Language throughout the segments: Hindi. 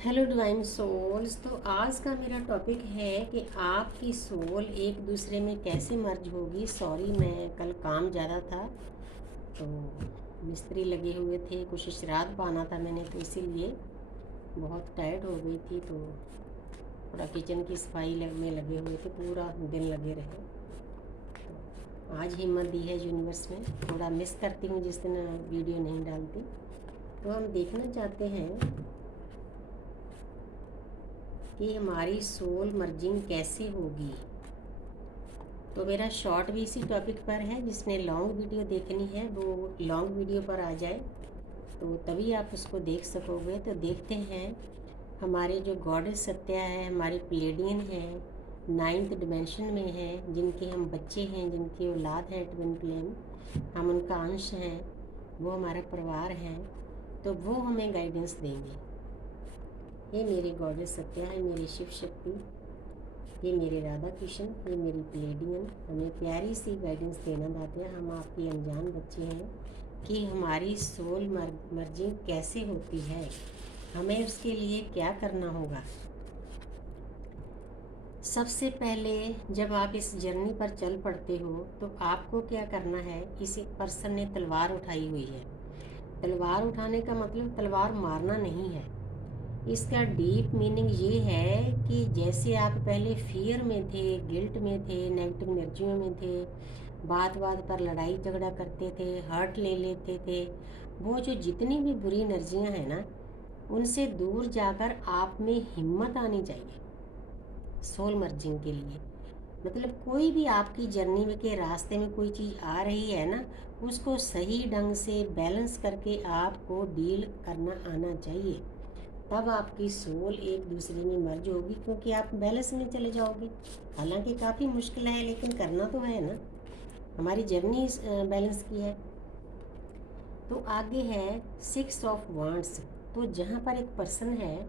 Hello divine souls. तो आज का मेरा टॉपिक है कि आपकी सोल एक दूसरे में कैसे मर्ज होगी। सॉरी, मैं कल काम ज़्यादा था तो मिस्त्री लगे हुए थे, कुछ श्राद्ध पाना था मैंने, तो इसीलिए बहुत टायर्ड हो गई थी। तो थोड़ा किचन की सफाई में लगे हुए थे, पूरा दिन लगे रहे। तो आज हिम्मत दी है यूनिवर्स में, थोड़ा मिस करती हूँ जिस दिन वीडियो नहीं डालती। तो हम देखना चाहते हैं कि हमारी सोल मर्जिंग कैसे होगी। तो मेरा शॉर्ट भी इसी टॉपिक पर है, जिसने लॉन्ग वीडियो देखनी है वो लॉन्ग वीडियो पर आ जाए, तो तभी आप उसको देख सकोगे। तो देखते हैं हमारे जो गॉडेस सत्या है, हमारे प्लेडियन है, नाइन्थ डिमेंशन में है, जिनके हम बच्चे हैं, जिनकी औलाद है ट्विन फ्लेम, हम उनका अंश हैं, वो हमारा परिवार है, तो वो हमें गाइडेंस देंगे। ये मेरे गॉडेस सत्या है, मेरी शिव शक्ति, ये मेरे राधा कृष्ण, ये मेरी प्लेडियन हमें प्यारी सी गाइडेंस देना चाहते हैं। हम आपके अनजान बच्चे हैं कि हमारी सोल मर्जिंग कैसे होती है, हमें उसके लिए क्या करना होगा। सबसे पहले जब आप इस जर्नी पर चल पड़ते हो तो आपको क्या करना है। किसी पर्सन ने तलवार उठाई हुई है। तलवार उठाने का मतलब तलवार मारना नहीं है। इसका डीप मीनिंग ये है कि जैसे आप पहले फियर में थे, गिल्ट में थे, नेगेटिव एनर्जियों में थे, बात बात पर लड़ाई झगड़ा करते थे, हर्ट ले लेते थे, वो जो जितनी भी बुरी एनर्जियां हैं ना, उनसे दूर जाकर आप में हिम्मत आनी चाहिए सोल मर्जिंग के लिए। मतलब कोई भी आपकी जर्नी में के रास्ते में कोई चीज़ आ रही है ना, उसको सही ढंग से बैलेंस करके आपको डील करना आना चाहिए। तब आपकी सोल एक दूसरे में मर्ज होगी, क्योंकि आप बैलेंस में चले जाओगे। हालांकि काफ़ी मुश्किल है, लेकिन करना तो है ना, हमारी जर्नी बैलेंस की है। तो आगे है 6 ऑफ वांड्स। तो जहाँ पर एक पर्सन है,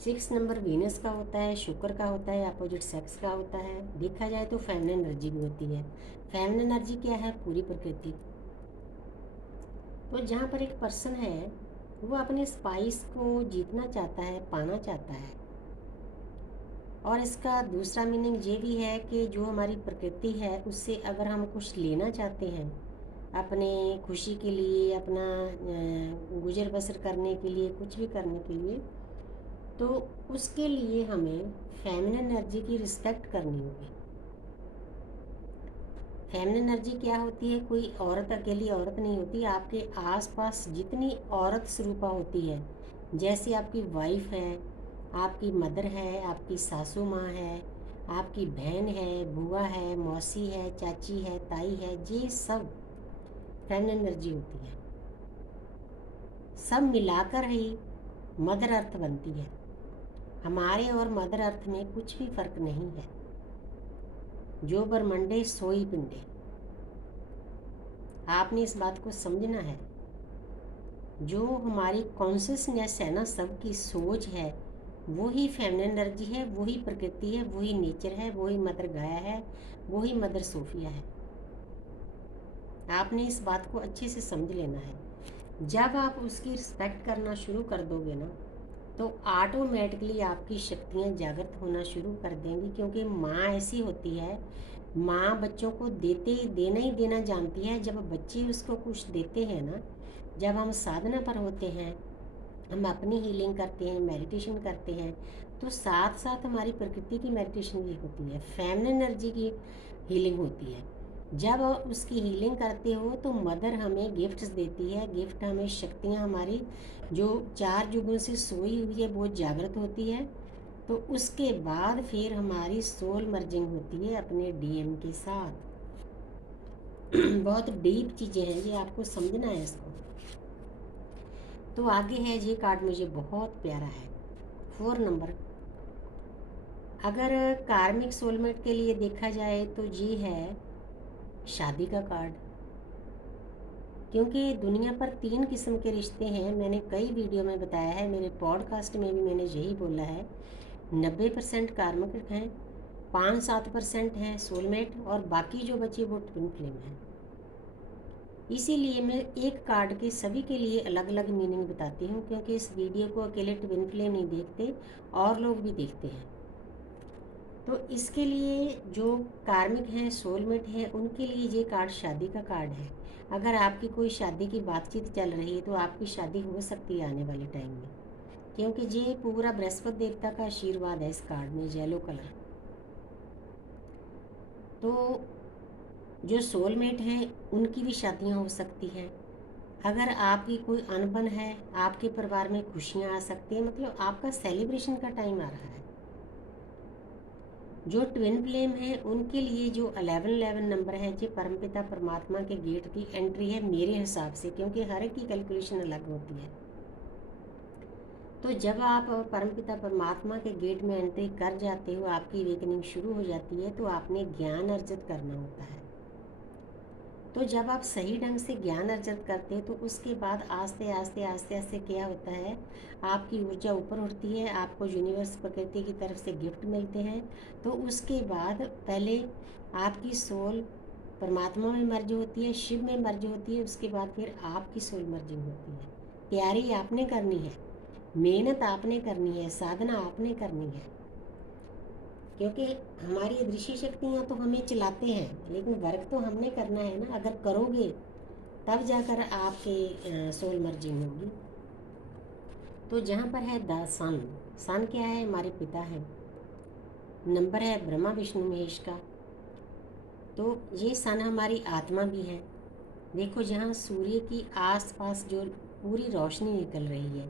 6 नंबर वीनस का होता है, शुक्र का होता है, अपोजिट सेक्स का होता है। देखा जाए तो फेमिनिन एनर्जी भी होती है। फेमिनिन एनर्जी क्या है? पूरी प्रकृति। तो जहाँ पर एक पर्सन है, वो अपने स्पाइस को जीतना चाहता है, पाना चाहता है। और इसका दूसरा मीनिंग ये भी है कि जो हमारी प्रकृति है, उससे अगर हम कुछ लेना चाहते हैं अपने खुशी के लिए, अपना गुजर बसर करने के लिए, कुछ भी करने के लिए, तो उसके लिए हमें फेमिनिन एनर्जी की रिस्पेक्ट करनी होगी। फेमिनिन एनर्जी क्या होती है? कोई औरत अकेली औरत नहीं होती। आपके आसपास जितनी औरत स्वरूपा होती है, जैसे आपकी वाइफ है, आपकी मदर है, आपकी सासू माँ है, आपकी बहन है, बुआ है, मौसी है, चाची है, ताई है, ये सब फेमिनिन एनर्जी होती है। सब मिलाकर ही मदर अर्थ बनती है। हमारे और मदर अर्थ में कुछ भी फर्क नहीं है। जो बरमंडे सोई पिंडे। आपने इस बात को समझना है। जो हमारी कॉन्शियसनेस है ना, सबकी सोच है, वही फेमिनिन एनर्जी है, वही प्रकृति है, वही नेचर है, वही मदर गाया है, वही मदर सोफिया है। आपने इस बात को अच्छे से समझ लेना है। जब आप उसकी रिस्पेक्ट करना शुरू कर दोगे ना, तो ऑटोमेटिकली आपकी शक्तियाँ जागृत होना शुरू कर देंगी। क्योंकि माँ ऐसी होती है, माँ बच्चों को देना ही देना जानती है। जब बच्चे उसको कुछ देते हैं ना, जब हम साधना पर होते हैं, हम अपनी हीलिंग करते हैं, मेडिटेशन करते हैं, तो साथ साथ हमारी प्रकृति की मेडिटेशन भी होती है, फेमिनिन एनर्जी की हीलिंग होती है। जब उसकी हीलिंग करते हो तो मदर हमें गिफ्ट्स देती है। गिफ्ट हमें शक्तियाँ, हमारी जो 4 जुगों से सोई हुई है वो जागृत होती है। तो उसके बाद फिर हमारी सोल मर्जिंग होती है अपने डीएम के साथ। बहुत डीप चीज़ें हैं, ये आपको समझना है इसको। तो आगे है, ये कार्ड मुझे बहुत प्यारा है, 4 नंबर। अगर कार्मिक सोलमेट के लिए देखा जाए तो ये है शादी का कार्ड। क्योंकि दुनिया पर 3 किस्म के रिश्ते हैं, मैंने कई वीडियो में बताया है, मेरे पॉडकास्ट में भी मैंने यही बोला है। 90% कार्मिक हैं, 5-7% हैं सोलमेट, और बाकी जो बचे वो ट्विन फ्लेम हैं। इसीलिए मैं एक कार्ड के सभी के लिए अलग अलग मीनिंग बताती हूँ, क्योंकि इस वीडियो को अकेले ट्विन फ्लेम नहीं देखते, और लोग भी देखते हैं। तो इसके लिए जो कार्मिक हैं, सोलमेट हैं, उनके लिए ये कार्ड शादी का कार्ड है। अगर आपकी कोई शादी की बातचीत चल रही है तो आपकी शादी हो सकती है आने वाले टाइम में, क्योंकि ये पूरा बृहस्पति देवता का आशीर्वाद है इस कार्ड में, येलो कलर। तो जो सोलमेट हैं उनकी भी शादियां हो सकती हैं। अगर आपकी कोई अनबन है, आपके परिवार में खुशियां आ सकती हैं, मतलब आपका सेलिब्रेशन का टाइम आ रहा है। जो ट्विन फ्लेम है उनके लिए जो 1111 नंबर है, ये परमपिता परमात्मा के गेट की एंट्री है मेरे हिसाब से, क्योंकि हर एक की कैलकुलेशन अलग होती है। तो जब आप परमपिता परमात्मा के गेट में एंट्री कर जाते हो, आपकी अवेकनिंग शुरू हो जाती है, तो आपने ज्ञान अर्जित करना होता है। तो जब आप सही ढंग से ज्ञान अर्जित करते हो तो उसके बाद आस्ते आस्ते आस्ते आस्ते क्या होता है, आपकी ऊर्जा ऊपर उठती है, आपको यूनिवर्स प्रकृति की तरफ से गिफ्ट मिलते हैं। तो उसके बाद पहले आपकी सोल परमात्मा में मर्ज होती है, शिव में मर्ज होती है, उसके बाद फिर आपकी सोल मर्जिंग होती है। तैयारी आपने करनी है, मेहनत आपने करनी है, साधना आपने करनी है, क्योंकि हमारी दृश्य शक्तियाँ तो हमें चलाते हैं, लेकिन वर्क तो हमने करना है ना। अगर करोगे तब जाकर आपके सोल मर्जिंग होगी। तो जहाँ पर है द सन, सन क्या है, हमारे पिता है, नंबर है ब्रह्मा विष्णु महेश का। तो ये सन हमारी आत्मा भी है। देखो जहाँ सूर्य की आसपास जो पूरी रोशनी निकल रही है,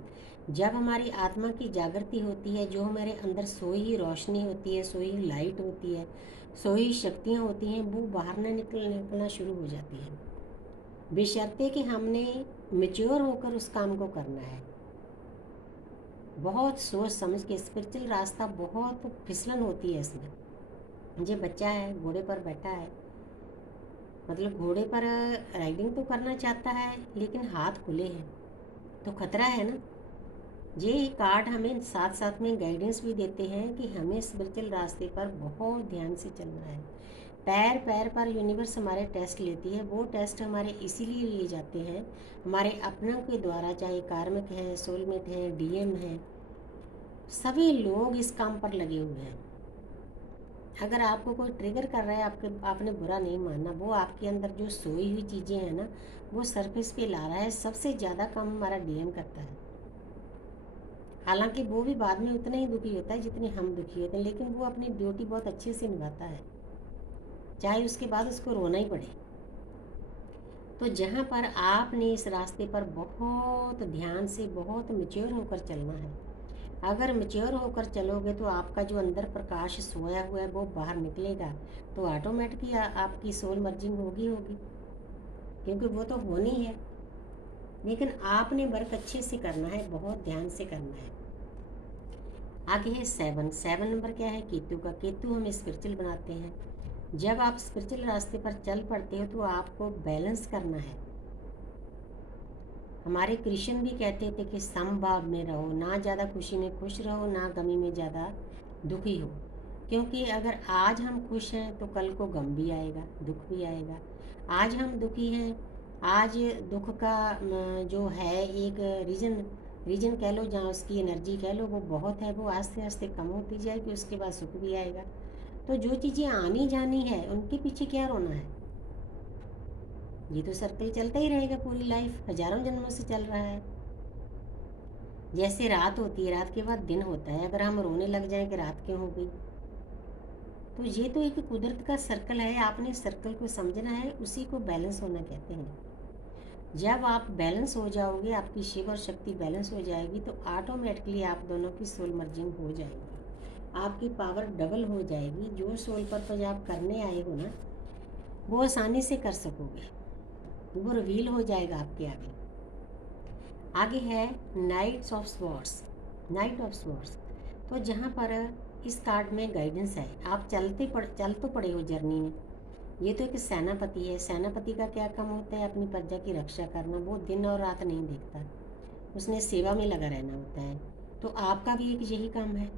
जब हमारी आत्मा की जागृति होती है, जो हमारे अंदर सोई ही रोशनी होती है, सोई ही लाइट होती है, सोई शक्तियाँ होती हैं, वो बाहर न निकलना शुरू हो जाती है, बशर्ते कि हमने मैच्योर होकर उस काम को करना है। बहुत सोच समझ के, स्पिरिचुअल रास्ता बहुत फिसलन होती है इसमें। जो बच्चा है घोड़े पर बैठा है, मतलब घोड़े पर राइडिंग तो करना चाहता है, लेकिन हाथ खुले हैं, तो खतरा है ना। ये कार्ड हमें साथ साथ में गाइडेंस भी देते हैं कि हमें स्पिरिचुअल रास्ते पर बहुत ध्यान से चलना है। पैर पैर पर यूनिवर्स हमारे टेस्ट लेती है। वो टेस्ट हमारे इसीलिए लिए जाते हैं, हमारे अपनों के द्वारा, चाहे कार्मिक हैं, सोलमेट हैं, डीएम हैं, सभी लोग इस काम पर लगे हुए हैं। अगर आपको कोई ट्रिगर कर रहा है, आपने बुरा नहीं मानना। वो आपके अंदर जो सोई हुई चीज़ें हैं ना, वो सरफेस पे ला रहा है। सबसे ज़्यादा काम हमारा डीएम करता है। हालांकि वो भी बाद में उतना ही दुखी होता है जितने हम दुखी होते हैं, लेकिन वो अपनी ड्यूटी बहुत अच्छे से निभाता है, चाहे उसके बाद उसको रोना ही पड़े। तो जहाँ पर आपने इस रास्ते पर बहुत ध्यान से, बहुत मैच्योर होकर चलना है। अगर मैच्योर होकर चलोगे तो आपका जो अंदर प्रकाश सोया हुआ है वो बाहर निकलेगा, तो ऑटोमेटिकली आपकी सोल मर्जिंग होगी, क्योंकि वो तो होनी है। लेकिन आपने वर्क अच्छे से करना है, बहुत ध्यान से करना है। आगे है 7। 7 नंबर क्या है, केतु का। केतु हमें स्पिरिचुअल बनाते हैं। जब आप स्पिरिचुअल रास्ते पर चल पड़ते हो तो आपको बैलेंस करना है। हमारे कृष्ण भी कहते थे कि समभाव में रहो, ना ज़्यादा खुशी में खुश रहो, ना गमी में ज़्यादा दुखी हो। क्योंकि अगर आज हम खुश हैं तो कल को गम भी आएगा, दुख भी आएगा। आज हम दुखी हैं, आज दुख का जो है एक रीजन कह लो, जहाँ उसकी एनर्जी कह लो वो बहुत है, वो आस्ते आस्ते कम होती जाएगी, उसके बाद सुख भी आएगा। तो जो चीज़ें आनी जानी है उनके पीछे क्या रोना है, ये तो सर्कल चलता ही रहेगा पूरी लाइफ, हजारों जन्मों से चल रहा है। जैसे रात होती है, रात के बाद दिन होता है, अगर हम रोने लग जाएं कि रात क्यों हो गई, तो ये तो एक कुदरत का सर्कल है। आपने सर्कल को समझना है, उसी को बैलेंस होना कहते हैं। जब आप बैलेंस हो जाओगे, आपकी शिव और शक्ति बैलेंस हो जाएगी, तो ऑटोमेटिकली आप दोनों की सोल मर्जिंग हो जाएगी, आपकी पावर डबल हो जाएगी। जो सोल पर्पज आप करने आए हो ना, वो आसानी से कर सकोगे, वो रिवील हो जाएगा आपके आगे। आगे है knights of swords, knight of swords. तो जहाँ पर इस कार्ड में गाइडेंस है, आप चल तो पड़े हो जर्नी में। ये तो एक सेनापति है। सेनापति का क्या काम होता है, अपनी प्रजा की रक्षा करना। वो दिन और रात नहीं देखता, उसने सेवा में लगा रहना होता है। तो आपका भी एक यही काम है।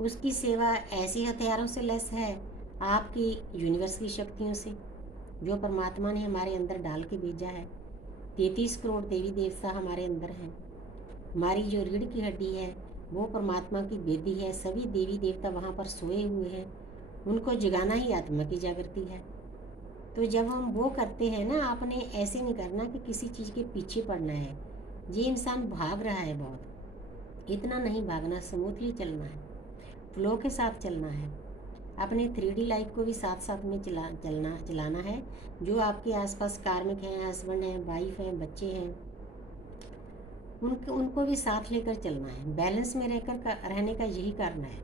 उसकी सेवा ऐसे हथियारों से लेस है, आपकी यूनिवर्स की शक्तियों से। जो परमात्मा ने हमारे अंदर डाल के भेजा है। 33 करोड़ देवी देवता हमारे अंदर हैं। हमारी जो रीढ़ की हड्डी है वो परमात्मा की वेदी है। सभी देवी देवता वहाँ पर सोए हुए हैं, उनको जगाना ही आत्मा की जागृति है। तो जब हम वो करते हैं ना, आपने ऐसे नहीं करना कि किसी चीज़ के पीछे पड़ना है। ये इंसान भाग रहा है बहुत, इतना नहीं भागना, स्मूथली चलना है, फ्लो के साथ चलना है। अपने 3D लाइफ को भी साथ साथ में चलाना है। जो आपके आसपास कार्मिक हैं, हस्बैंड हैं, वाइफ हैं, बच्चे हैं, उनको भी साथ लेकर चलना है। बैलेंस में रहने का यही कारण है।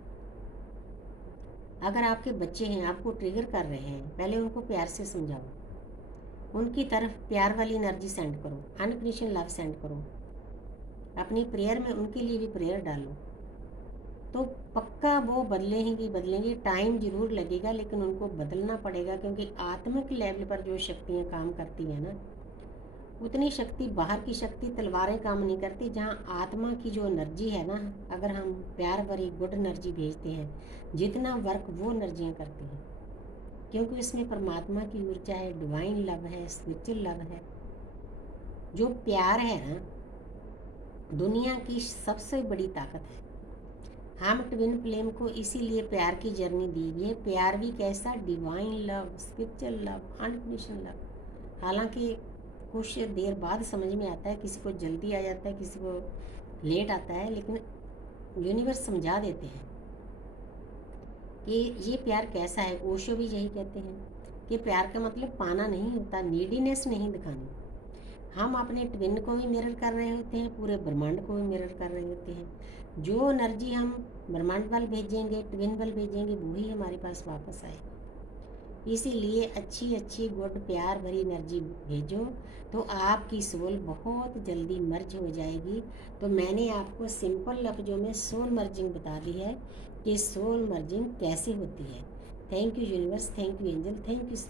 अगर आपके बच्चे हैं, आपको ट्रिगर कर रहे हैं, पहले उनको प्यार से समझाओ, उनकी तरफ प्यार वाली एनर्जी सेंड करो, अनकंडीशनल लव सेंड करो। अपनी प्रेयर में उनके लिए भी प्रेयर डालो, तो पक्का वो बदलेंगे। टाइम ज़रूर लगेगा, लेकिन उनको बदलना पड़ेगा, क्योंकि आत्मिक लेवल पर जो शक्तियाँ काम करती हैं ना, उतनी शक्ति, बाहर की शक्ति, तलवारें काम नहीं करती। जहाँ आत्मा की जो एनर्जी है ना, अगर हम प्यार भरी गुड एनर्जी भेजते हैं, जितना वर्क वो एनर्जियाँ करती हैं, क्योंकि इसमें परमात्मा की ऊर्जा है, डिवाइन लव है, स्पिरिचुअल लव है। जो प्यार है ना, दुनिया की सबसे बड़ी ताकत है। हम ट्विन फ्लेम को इसीलिए प्यार की जर्नी दी गई है। प्यार भी कैसा? Divine love, spiritual love, unconditional love. हालांकि कुछ देर बाद समझ में आता है, किसी को जल्दी आ जाता है, किसी को लेट आता है, लेकिन यूनिवर्स समझा देते हैं कि ये प्यार कैसा है। ओशो भी यही कहते हैं कि प्यार का मतलब पाना नहीं होता, नीडीनेस नहीं दिखानी। हम अपने ट्विन को भी मिरर कर रहे होते हैं, पूरे ब्रह्मांड को भी मिरर कर रहे होते हैं। जो एनर्जी हम ब्रह्मांड बल भेजेंगे, ट्विन बल भेजेंगे, वही हमारे पास वापस आए। इसीलिए अच्छी गुड प्यार भरी एनर्जी भेजो, तो आपकी सोल बहुत जल्दी मर्ज हो जाएगी। तो मैंने आपको सिंपल लफ्ज़ों में सोल मर्जिंग बता दी है कि सोल मर्जिंग कैसे होती है। Thank you universe, thank you angel, thank you